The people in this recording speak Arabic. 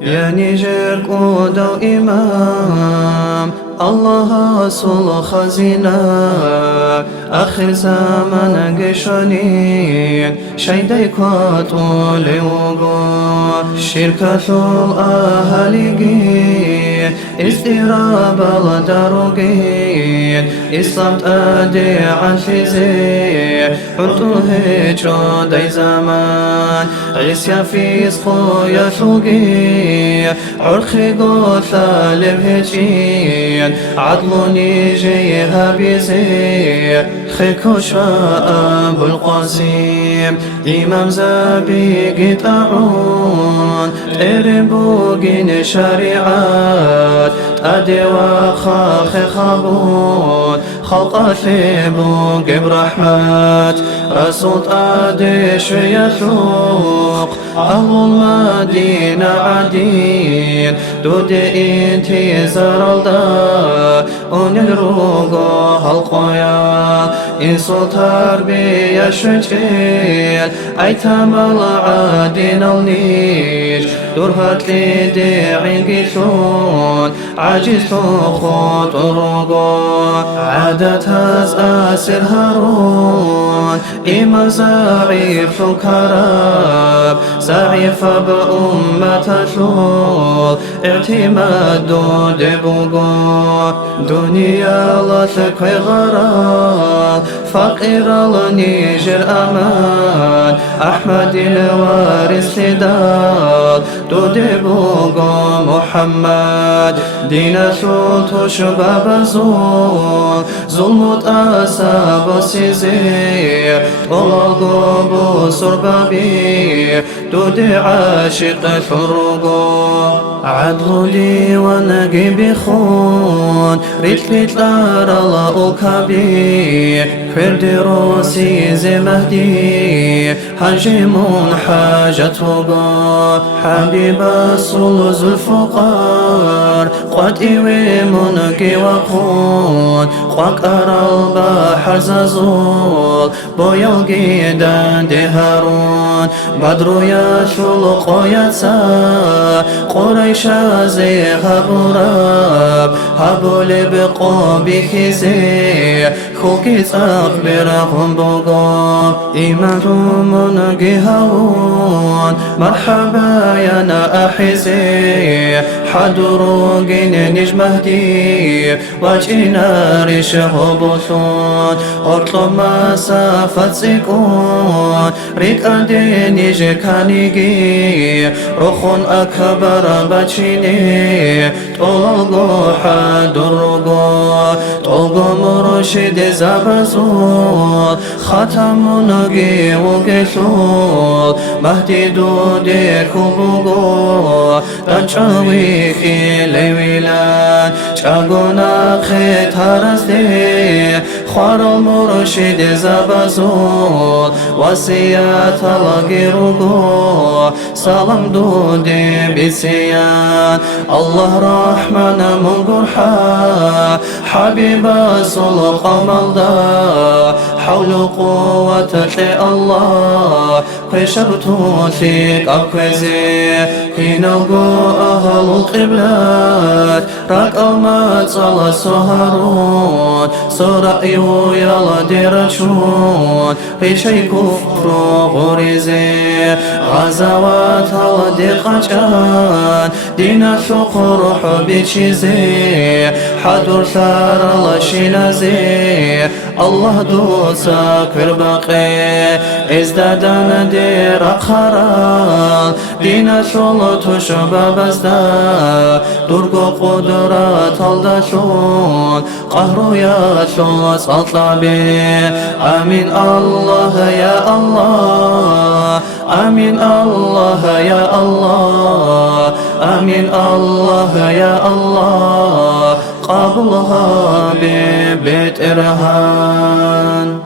يا نيجر قودو إمام الله أصل خزينة آخر زمان قشانين شيدي كاتو لوغو شركة الأهاليين استراب الداروغين إسلام تأدي عن فيزي حنتو هجرو داي زمان عيسيا في سخويا شوقي عرخي قوثا لبهجين عدلوني جيها بيزي خيكو شاء أبو القاسم إمام زابي قطعون تربوغين شريعات أدي وخاخ خابون خلق ثيبوغ برحمات رسول أدي شيثوق أهل المدينة عدين دود إنتي زرالدا ونلروغو هالقويا إنسو تربية شجيل أيتام العادين النيج دور هاتلي داعين قيثون عاجز خط روغو عادت هز أسر هارون إما زعيف كراب زعيف بأمة شول اعتماد دبوغو دنيا لثك غرال فقير النيجر أمان أحمد الوارث لدال دبوغو محمد دين ثوت شباب زول ظلمت أساب سيزي طلقوا بصر بابي دود عاشق فرقو عدلوا لي ونقي بخون ريتلي تلار الله كبير فرد روسي زي مهدي حجمون حاجته حبيب الصلز الفقار قد إيوي منكي وخون قاك أرى البحر زازول بويوغي دان دي هارون بدرو يشلق يتسا قريش زي هبوراب هبولي بقو بخزي خوكي تخبرهم بوغو إيمانهم منكي هون مرحبا يا نا أحزي حدروغين نج مهدي وجينا ريشه بوثون أرطو مسافة سيكون ريك أدي نج كانيجي روخون أكبر بچيني طولغو حدروغو طولغو مرشد زبزول ختم نجي وقشول مهدي دودي كبوغو تنشوي خيلي ويلان شاقونا خيت هرزدي خوار مرشد زبزول وسيات لغيروغو سلام دودي بسيان الله رحمن منقرحا حبيب صلق ملدا حول قوة الله قشرتو ثيك أبكزي كينوغو أهل القبلات راك أمات صلى سهرون سرأيو يلا ديرشون ريشي كفر غريزي غزوات هلا ديقاجان دينا شقر حبي تشيزي حدور ثار الله شينازي الله دوسا كربقي ازدادان دير خرال دينا شلط شباب ازدا درقو قدرات الدشون قهرو يا شوس اطلبي امين الله يا الله امين الله يا الله امين الله يا الله قبلها ببيت إرهان